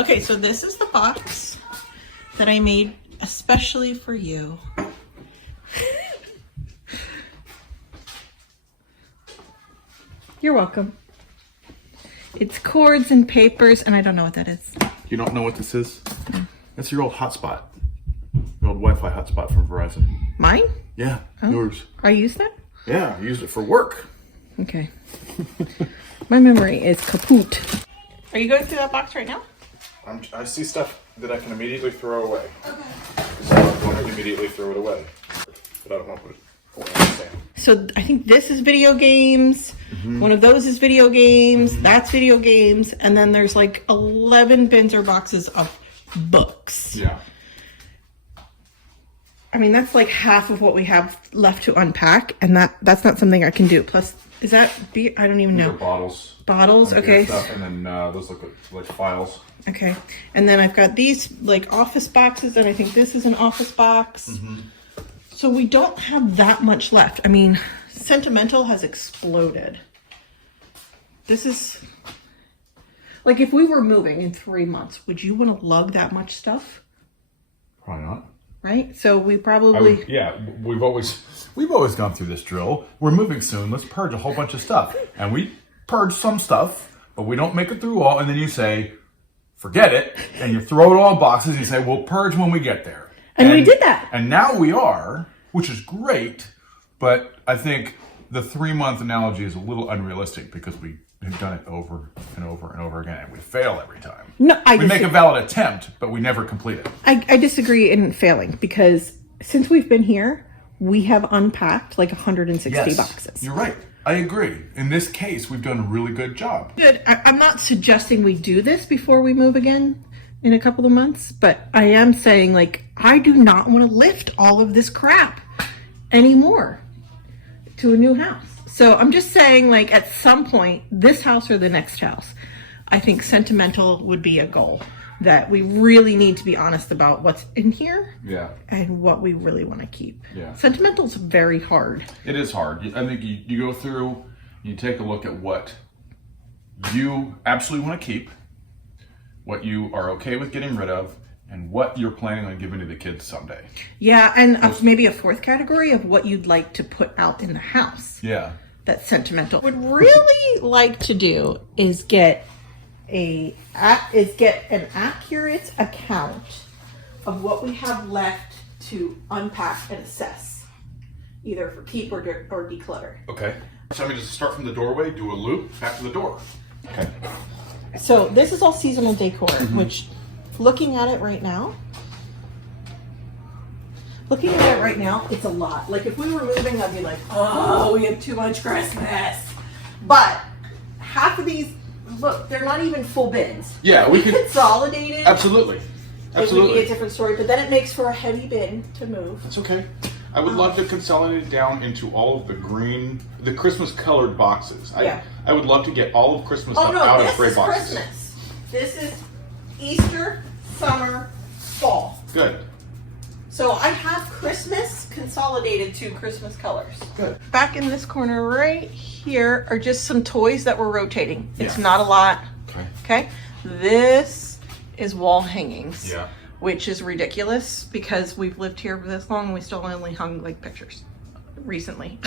Okay, so this is the box that I made especially for you. You're welcome. It's cords and papers, and I don't know what that is. You don't know what this is? No. It's your old hotspot. Your old Wi-Fi hotspot from Verizon. Mine? Yeah, yours. I use that? Yeah, I use it for work. Okay. My memory is kaput. Are you going through that box right now? I see stuff that I can immediately throw away. Okay. So I want to immediately throw it away. But I don't want to put it away. So I think this is video games. Mm-hmm. One of those is video games. Mm-hmm. That's video games. And then there's like 11 bins or boxes of books. Yeah. I mean, that's like half of what we have left to unpack. And that's not something I can do. Plus, is that beer? I don't even know. These are bottles. Bottles, okay. Stuff, and then those look like files. Okay. And then I've got these like office boxes, and I think this is an office box. Mm-hmm. So we don't have that much left. I mean, Sentimental has exploded. This is, like, if we were moving in 3 months, would you want to lug that much stuff? Probably not. Right? So we probably... we've always gone through this drill. We're moving soon. Let's purge a whole bunch of stuff. And we purge some stuff, but we don't make it through all. And then you say, forget it. And you throw it all in boxes. And you say, we'll purge when we get there. And we did that. And now we are, which is great. But I think the 3-month analogy is a little unrealistic because we have done it over and over and over again. And we fail every time. No, we make a valid attempt, but we never complete it. I disagree in failing because since we've been here, we have unpacked like 160 boxes. You're right. I agree. In this case, we've done a really good job. Good. I'm not suggesting we do this before we move again in a couple of months, but I am saying, like, I do not want to lift all of this crap anymore to a new house. So I'm just saying, like, at some point, this house or the next house, I think Sentimental would be a goal. That we really need to be honest about what's in here, and what we really want to keep. Yeah, Sentimental's very hard. It is hard. I think you go through, you take a look at what you absolutely want to keep, what you are okay with getting rid of, and what you're planning on giving to the kids someday. Yeah, and maybe a fourth category of what you'd like to put out in the house. Yeah, that's Sentimental. What I'd really like to do is get an accurate account of what we have left to unpack and assess, either for keep or declutter. Okay. So let me just start from the doorway, do a loop, back to the door. Okay. So this is all seasonal decor, which, looking at it right now, it's a lot. Like if we were moving, I'd be like, oh, we have too much Christmas. But half of these, look, they're not even full bins. Yeah, we could consolidate it. Absolutely. It would be a different story, but then it makes for a heavy bin to move. That's okay. I would love to consolidate it down into all of the Christmas colored boxes. I would love to get all of Christmas stuff out of gray boxes. Christmas. This is Easter, summer, fall. Good. So I have Christmas consolidated to Christmas colors. Good. Back in this corner right here are just some toys that we're rotating. It's not a lot. Okay. This is wall hangings. Yeah. Which is ridiculous because we've lived here for this long and we still only hung like pictures recently.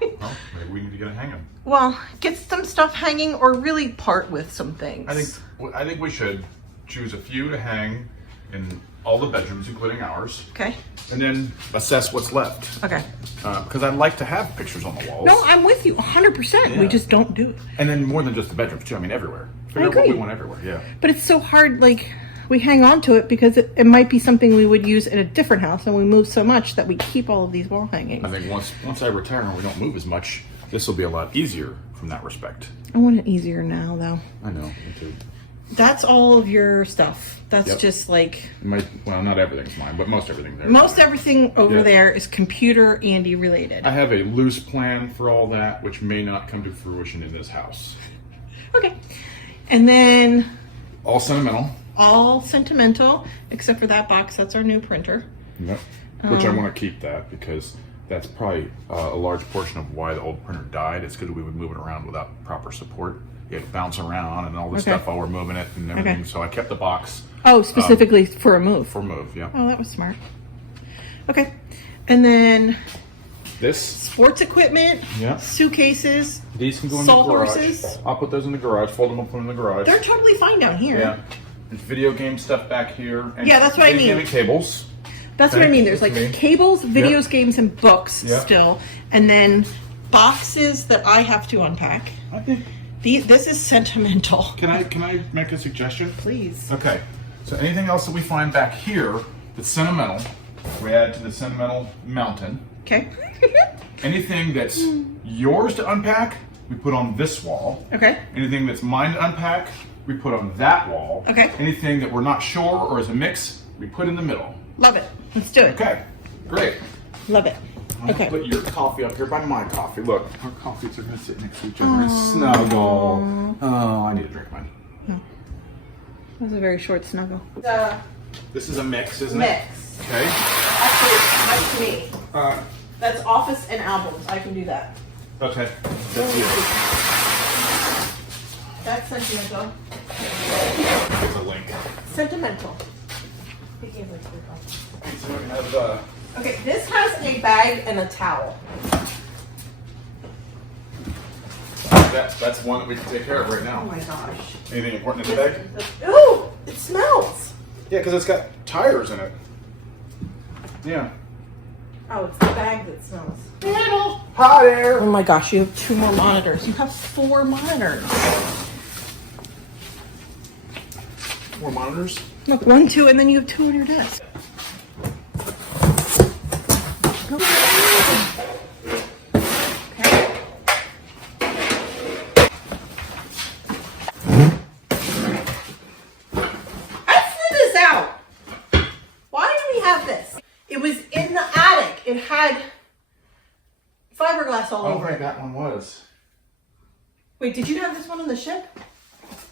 Well, maybe we need to get it hanging. Well, get some stuff hanging or really part with some things. I think we should choose a few to hang in all the bedrooms, including ours. Okay. And then assess what's left. Okay. Because I'd like to have pictures on the walls. No, I'm with you 100%. Yeah. We just don't do it. And then more than just the bedrooms too. I mean, everywhere. Figure out what we want everywhere. Yeah. But it's so hard, like, we hang on to it because it might be something we would use in a different house, and we move so much that we keep all of these wall hangings. I think once I retire and we don't move as much, this will be a lot easier from that respect. I want it easier now, though. I know, me too. That's all of your stuff. That's just like... Well, not everything's mine, but most everything there. Most everything over there is computer Andy related. I have a loose plan for all that, which may not come to fruition in this house. Okay. And then... All sentimental. All sentimental, except for that box. That's our new printer. Yep. Which I want to keep that because that's probably a large portion of why the old printer died. It's because we would move it around without proper support. it bounce around and all this stuff while we're moving it and everything. Okay. So I kept the box. Oh, specifically for a move. For move, yeah. Oh, that was smart. Okay. And then This. sports equipment, Yeah. suitcases, These can go in the garage. horses. I'll put those in the garage, fold them up, put them in the garage. They're totally fine down here. Yeah. There's video game stuff back here. And Yeah, that's what I mean. Video game cables. That's what I mean. There's like That's me. cables, videos, games, and books Yep. still. And then boxes that I have to unpack. I think. This is sentimental. Can I make a suggestion? Please. Okay. So anything else that we find back here that's sentimental, we add to the sentimental mountain. Okay. Anything that's yours to unpack, we put on this wall. Okay. Anything that's mine to unpack, we put on that wall. Okay. Anything that we're not sure or is a mix, we put in the middle. Love it. Let's do it. Okay. Great. Love it. I'm gonna Okay. put your coffee up here by my coffee. Look, our coffees are gonna sit next to each other and snuggle. Oh, I need to drink mine. That was a very short snuggle. This is a mix, isn't Mix. it? Okay. Actually, that's me. Uh, That's office and albums. I can do that. okay. That's you. That's sentimental. Here's a link. Sentimental. So we have, Okay, this has a bag and a towel. that's one that we can take care of right Oh now. my gosh. Anything important in the bag? Ooh, it smells. Yeah, because it's got tires in it. Yeah. Oh, it's the bag that smells. Hot air. Oh my gosh, you have 2 more monitors. You have 4 monitors. More monitors. Look, 1, 2, and then you have 2 on your desk. Okay. I threw this out. Why do we have this? It was in the attic. It had fiberglass all over it. That one was. Wait, did you have this one on the ship?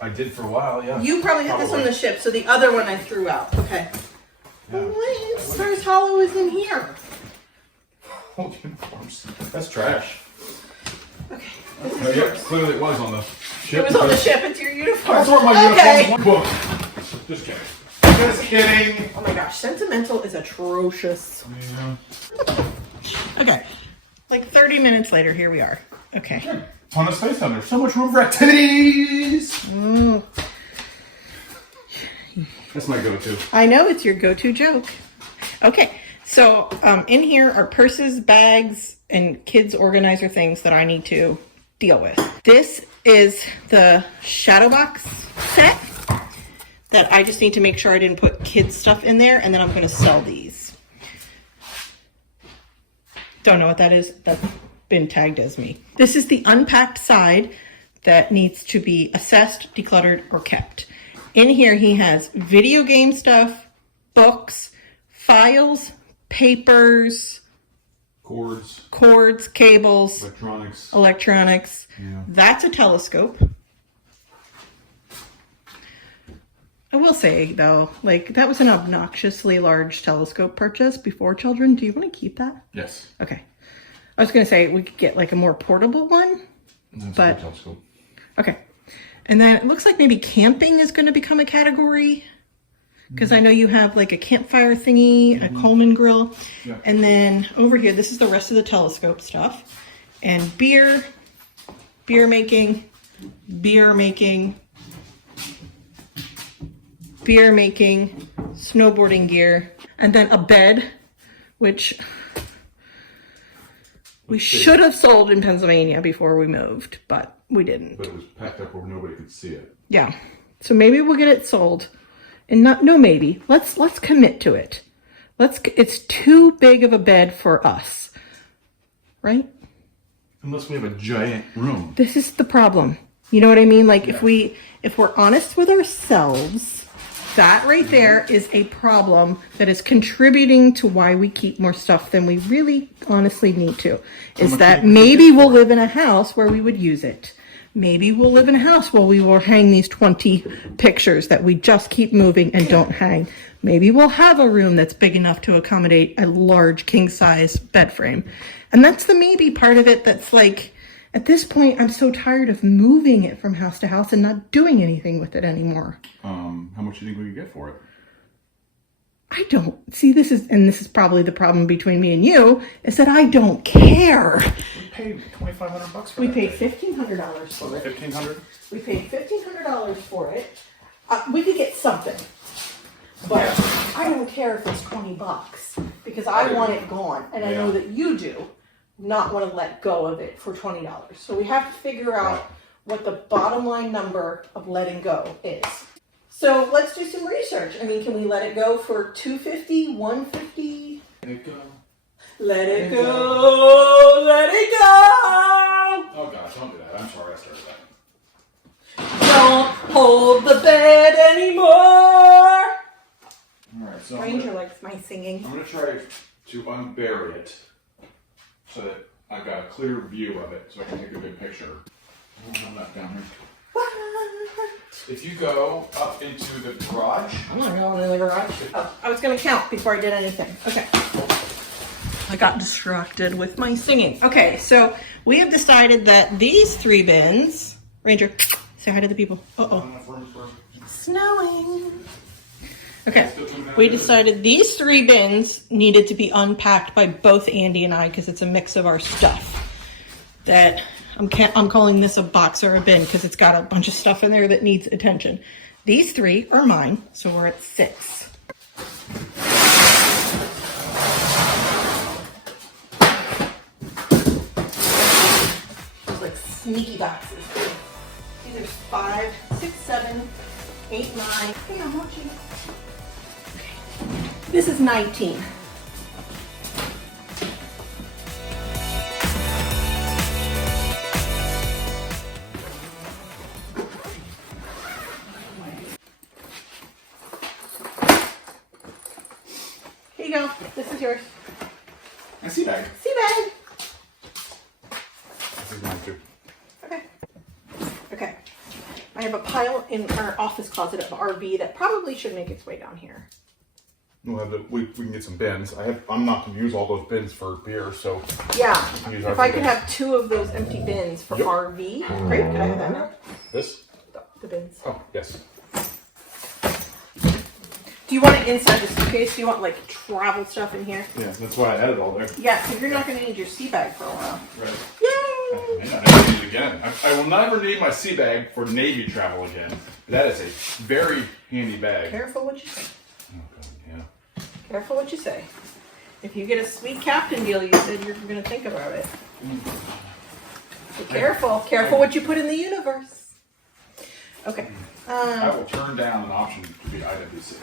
I did for a while, yeah. You probably had this on the ship, so the other one I threw out. Okay. Yeah. What? Stars Hollow is in here. Old uniforms. That's trash. Okay. This Oh, is yeah, yours. clearly it was on the ship. It was on the ship. It's your uniform. That's where my Okay. uniforms book. Just kidding. Just kidding. Oh my gosh, sentimental is atrocious. Yeah. Okay. Like 30 minutes later, here we are. Okay. Ton of space down there. So much room for activities. Mm. That's my go-to. I know it's your go-to joke. Okay. So in here are purses, bags, and kids' organizer things that I need to deal with. This is the shadow box set that I just need to make sure I didn't put kids' stuff in there, and then I'm going to sell these. Don't know what that is. That's been tagged as me. This is the unpacked side that needs to be assessed, decluttered, or kept. In here, he has video game stuff, books, files, papers, cords, cables, electronics. Yeah. That's a telescope. I will say though, like that was an obnoxiously large telescope purchase before children. Do you want to keep that? Yes. Okay. I was going to say we could get like a more portable one, but telescope. okay. And then it looks like maybe camping is going to become a category. Because I know you have like a campfire thingy, a Coleman grill. Yeah. And then over here, this is the rest of the telescope stuff. And beer making, snowboarding gear. And then a bed, which we should have sold in Pennsylvania before we moved, but we didn't. But it was packed up where nobody could see it. Yeah. So maybe we'll get it sold. And maybe. Let's commit to it. It's too big of a bed for us. Right? Unless we have a giant room. This is the problem. You know what I mean? Like if we're honest with ourselves, that right there is a problem that is contributing to why we keep more stuff than we really honestly need to. Is that maybe we'll live in a house where we would use it. Maybe we'll live in a house where we will hang these 20 pictures that we just keep moving and don't hang. Maybe we'll have a room that's big enough to accommodate a large king size bed frame. And that's the maybe part of it that's like, At this point, I'm so tired of moving it from house to house and not doing anything with it anymore. How much do you think we could get for it? I don't see this is probably the problem between me and you, is that I don't care. We paid $2,500 for We that paid thing. $1,500 for it. $1,500? We paid $1,500 for it. We could get something, but Yeah. I don't care if it's $20 because I want it gone, and I know that you do not want to let go of it for $20. So we have to figure out what the bottom line number of letting go is. So let's do some research. I mean, can we let it go for $250, $150? Let it go. Let it go, let it go. Oh gosh, don't do that. I'm sorry I started that. Don't hold the bed anymore. Alright, so Ranger likes my singing. I'm going to try to unbury it so that I've got a clear view of it so I can take a good picture. I'm not down here. If you go up into the garage. I'm not going in the garage. Oh, I was going to count before I did anything. Okay. I got distracted with my singing. Okay, so we have decided that these 3 bins. Ranger, say hi to the people. Uh-oh. Snowing. Okay, we decided these 3 bins needed to be unpacked by both Andy and I because it's a mix of our stuff. That I'm calling this a box or a bin because it's got a bunch of stuff in there that needs attention. These 3 are mine, so we're at 6. Those like sneaky boxes. These are 5, 6, 7, 8, 9. Hey, I'm watching. Okay. This is 19. Here you go. This is yours. A sea bag. Sea bag. This is mine too. Okay. Okay. I have a pile in our office closet of RV that probably should make its way down here. We'll have we can get some bins. I'm not going to use all those bins for beer, so Yeah. use If I could have 2 of those empty bins for Yep. RV. Great. Could I have that now? This. The bins. Oh yes. Do you want it inside the suitcase? Do you want like travel stuff in here? Yeah, that's why I had it all there. Yeah, because you're not going to need your sea bag for a while. Right. Yay! And I never need it again. I will never need my sea bag for Navy travel again. That is a very handy bag. Careful what you say. Oh, God, yeah. Careful what you say. If you get a sweet captain deal, you said you're going to think about it. So careful. Careful what you put in the universe. Okay. I will turn down an option to be IWC.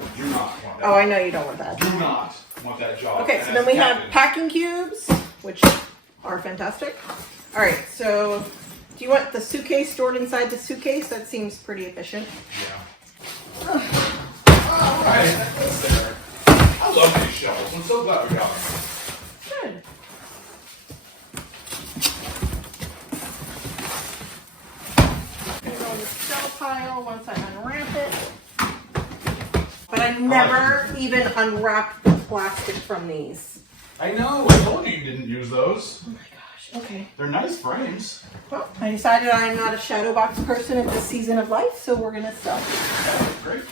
I do not want that. Oh, I know you don't want that. do not want that job. Okay, so then we have packing cubes, which are fantastic. All right, so do you want the suitcase stored inside the suitcase? That seems pretty efficient. Yeah. All right, that's there. I love these shelves. I'm so glad we got them. Good. I'm gonna go in the cell pile once I unwrap it. But I never even unwrap the plastic from these. I know. I told you didn't use those. Oh my gosh. Okay. They're nice frames. Well, I decided I'm not a shadow box person at this season of life, so we're gonna sell. That's great.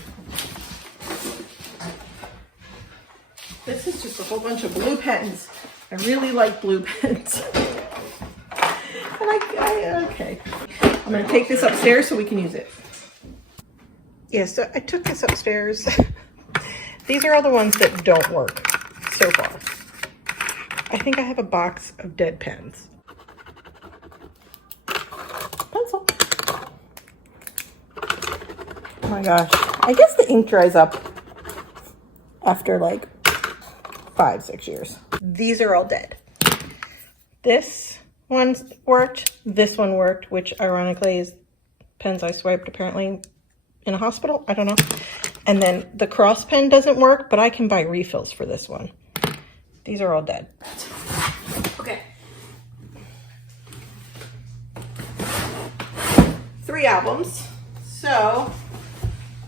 This is just a whole bunch of blue pens. I really like blue pens. And okay. I'm gonna take this upstairs so we can use it. Yeah, so I took this upstairs. These are all the ones that don't work so far. I think I have a box of dead pens. Pencil. Oh my gosh. I guess the ink dries up after like 5-6 years. These are all dead. This one worked. This one worked, which ironically is pens I swiped apparently in a hospital. I don't know. And then the cross pen doesn't work, but I can buy refills for this one. These are all dead. Okay. 3 albums. So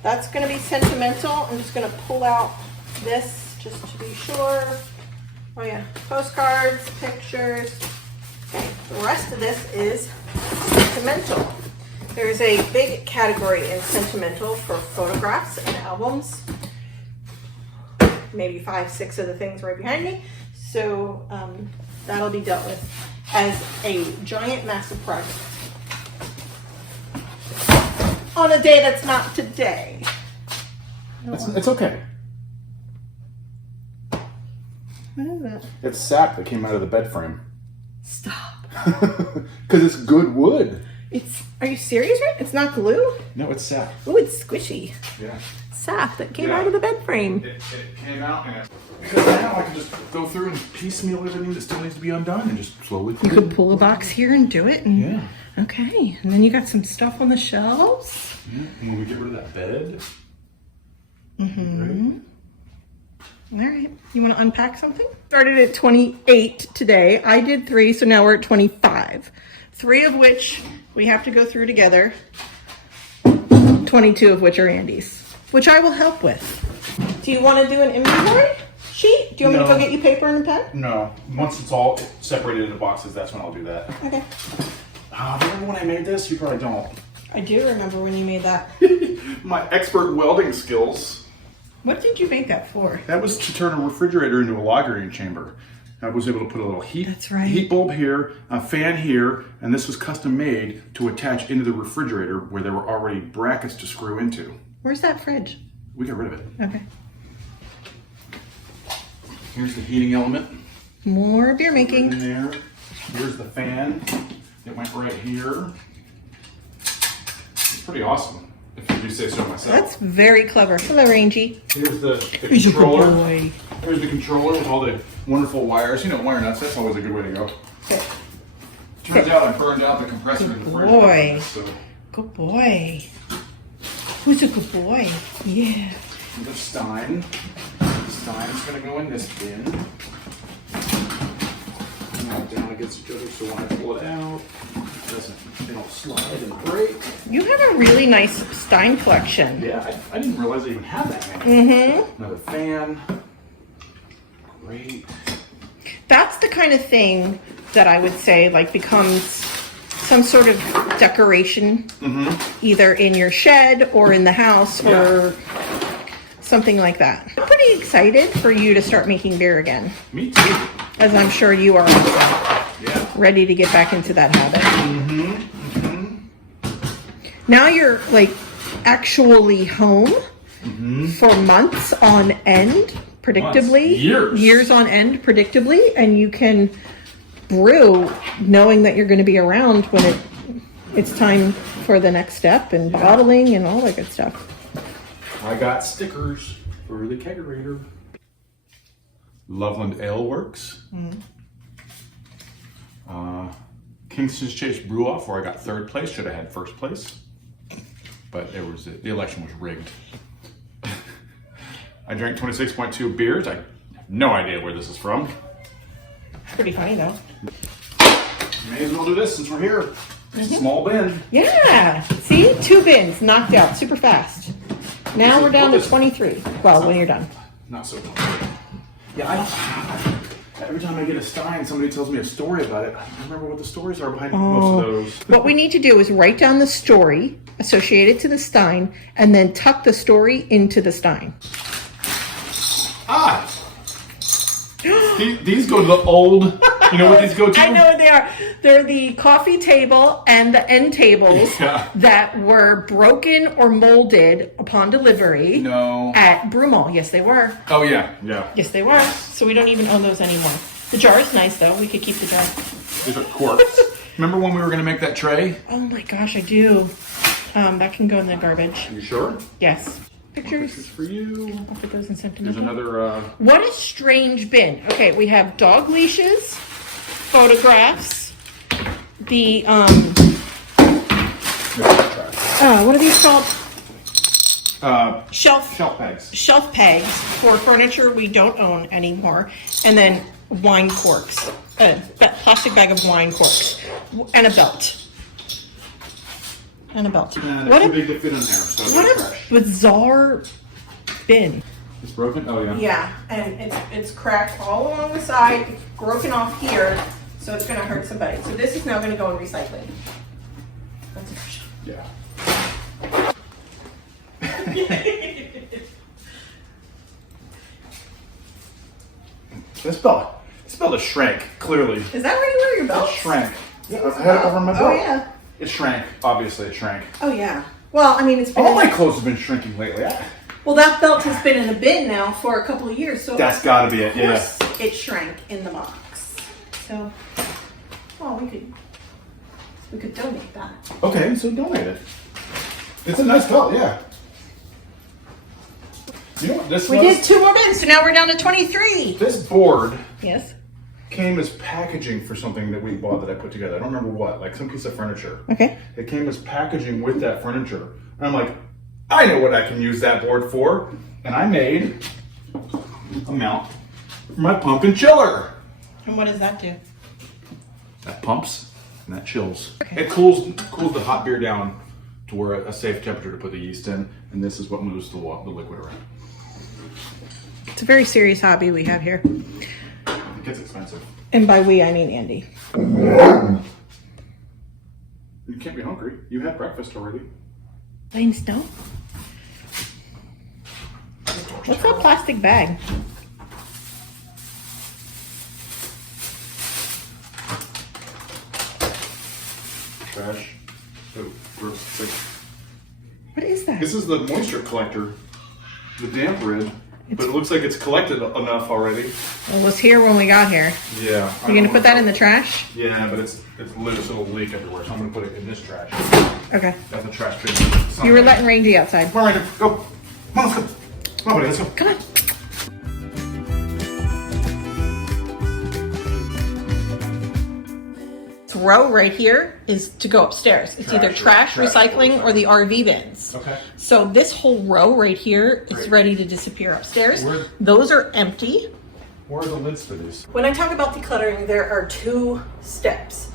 that's going to be sentimental. I'm just going to pull out this just to be sure. Oh yeah, postcards, pictures, Okay, the rest of this is sentimental. There's a big category in sentimental for photographs and albums. Maybe 5, 6 of the things right behind me. So that'll be dealt with as a giant, massive project. On a day that's not today. It's okay. What is that? It's sap that came out of the bed frame. Stop. Because it's good wood. Are you serious, right? It's not glue? No, it's sap. Oh, it's squishy. Yeah. Sap that came out of the bed frame. It came out and because now I can just go through and piecemeal everything that still needs to be undone and just slowly You could pull a box here and do it. And, yeah. Okay. And then you got some stuff on the shelves. Yeah. And when we get rid of that bed. Mm-hmm. All right. You want to unpack something? Started at 28 today. I did 3, so now we're at 25. 3 of which we have to go through together. 22 of which are Andy's, which I will help with. Do you want to do an inventory sheet? Do you want me to go get you paper and a pen? No. Once it's all separated into boxes, that's when I'll do that. Okay. Do you remember when I made this? You probably don't. I do remember when you made that. My expert welding skills. What did you make that for? That was to turn a refrigerator into a lagering chamber. I was able to put a little heat bulb here, a fan here, and this was custom made to attach into the refrigerator where there were already brackets to screw into. Where's that fridge? We got rid of it. Okay. Here's the heating element. More beer making. In there. Here's the fan. It went right here. It's pretty awesome, if you do say so myself. That's very clever. Hello, Rangy. Here's the He's a good controller. boy. Here's the controller with all the wonderful wires. You know, wire nuts, that's always a good way to go. Okay. Turns out I burned out the compressor in the fridge. Boy. So Good boy. Who's a good boy? Yeah. the Stein. The Stein's going to go in this bin. Now down against each other so when I pull it out, they don't slide and break. You have a really nice Stein collection. Yeah, I didn't realize I even had that many. Mm-hmm. Another fan. Great. That's the kind of thing that I would say like becomes some sort of decoration, either in your shed or in the house or something like that. I'm pretty excited for you to start making beer again. Me too. As I'm sure you are also. Yeah. Ready to get back into that habit. Now you're like actually home for months on end, predictably. Years on end, predictably, and you can brew knowing that you're going to be around when it's time for the next step and bottling and all that good stuff. I got stickers for the kegerator. Loveland Ale Works. Kingston's Chase Brew Off, where I got 3rd place. Should have had 1st place, but the election was rigged. I drank 26.2 beers. I have no idea where this is from. Pretty funny though. May as well do this since we're here. Small bin. Yeah. See, 2 bins knocked out super fast. Now we're down to 23. Well, when you're done. Not so much. Yeah, every time I get a Stein, somebody tells me a story about it. I don't remember what the stories are behind most of those. What we need to do is write down the story associated to the Stein and then tuck the story into the Stein. Ah! These go to the old, you know what these go to? I know what they are. They're the coffee table and the end tables that were broken or molded upon delivery at Brumall. Yes, they were. Oh, yeah. Yes, they were. So we don't even own those anymore. The jar is nice, though. We could keep the jar. These are corks. Remember when we were going to make that tray? Oh, my gosh, I do. That can go in the garbage. You sure? Yes. Pictures for you. I'll put those in sentimental. There's another. What a strange bin. Okay, we have dog leashes, photographs, the what are these called? Shelf pegs. Shelf pegs for furniture we don't own anymore, and then wine corks, plastic bag of wine corks, and a belt. And a belt. What too big to fit in there. So what a bizarre bin. It's broken? Oh, yeah. Yeah, and it's cracked all along the side, broken off here. So so it's gonna hurt somebody. So this is now gonna go in recycling. That's efficient. Yeah. This belt is shrank, clearly. Is that where you wear your belt? It shrank. Yeah, I had it over my belt. Oh yeah. It shrank. Obviously, it shrank. Oh yeah. Well, I mean, it's been All my clothes have been shrinking lately. well, that belt has been in the bin now for a couple of years, so That's got to be it. of Yeah. course it shrank in the box. So, well, we could donate that. Okay, so donate it. It's a nice belt. Yeah. You know what this We was? did 2 more bins, so now we're down to 23. This board Yes. came as packaging for something that we bought that I put together. I don't remember what, like some piece of furniture. Okay. It came as packaging with that furniture. And I'm like, I know what I can use that board for. And I made a mount for my pumpkin chiller. And what does that do? That pumps and that chills. Okay. It cools the hot beer down to where a safe temperature to put the yeast in. And this is what moves the liquid around. It's a very serious hobby we have here. It gets expensive. And by we, I mean Andy. You can't be hungry. You had breakfast already. Lanes, no. What's that plastic bag? Trash. Oh, gross. It's like, What is that? this is the moisture collector, the damp rid, but it looks like it's collected enough already. Well, it was here when we got here. Yeah. You're gonna put that in the trash? Yeah, but it's loose. It'll leak everywhere. So I'm gonna put it in this trash. Okay. That's a trash bin. You were letting Rangy outside. All right, go. Come on, let's go. Come on, buddy, let's go. Come on. This row right here is to go upstairs. It's either trash, recycling, or the RV bins. Okay. So this whole row right here is ready to disappear upstairs. Where- Those are empty. Where are the lids for these? When I talk about decluttering, there are 2 steps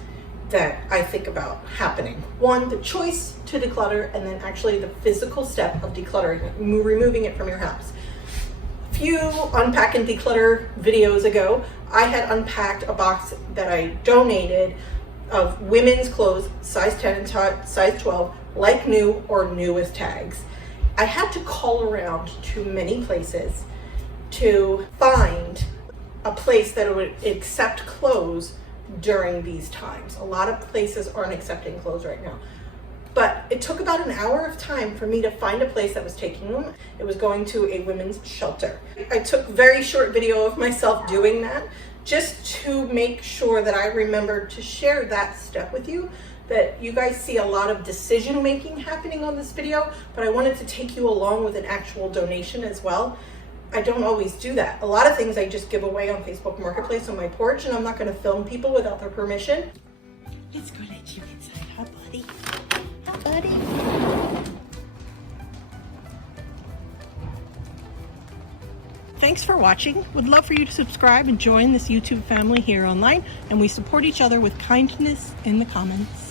that I think about happening. One, the choice to declutter, and then actually the physical step of decluttering, removing it from your house. A few Unpack and Declutter videos ago, I had unpacked a box that I donated of women's clothes, size 10 and size 12, like new or new with tags. I had to call around to many places to find a place that would accept clothes during these times. A lot of places aren't accepting clothes right now. But it took about an hour of time for me to find a place that was taking them. It was going to a women's shelter. I took a very short video of myself doing that just to make sure that I remembered to share that step with you, that you guys see a lot of decision making happening on this video, but I wanted to take you along with an actual donation as well. I don't always do that. A lot of things I just give away on Facebook Marketplace on my porch, and I'm not going to film people without their permission. Let's go let you inside, huh, buddy? Huh, buddy? Thanks for watching. Would love for you to subscribe and join this YouTube family here online, and we support each other with kindness in the comments.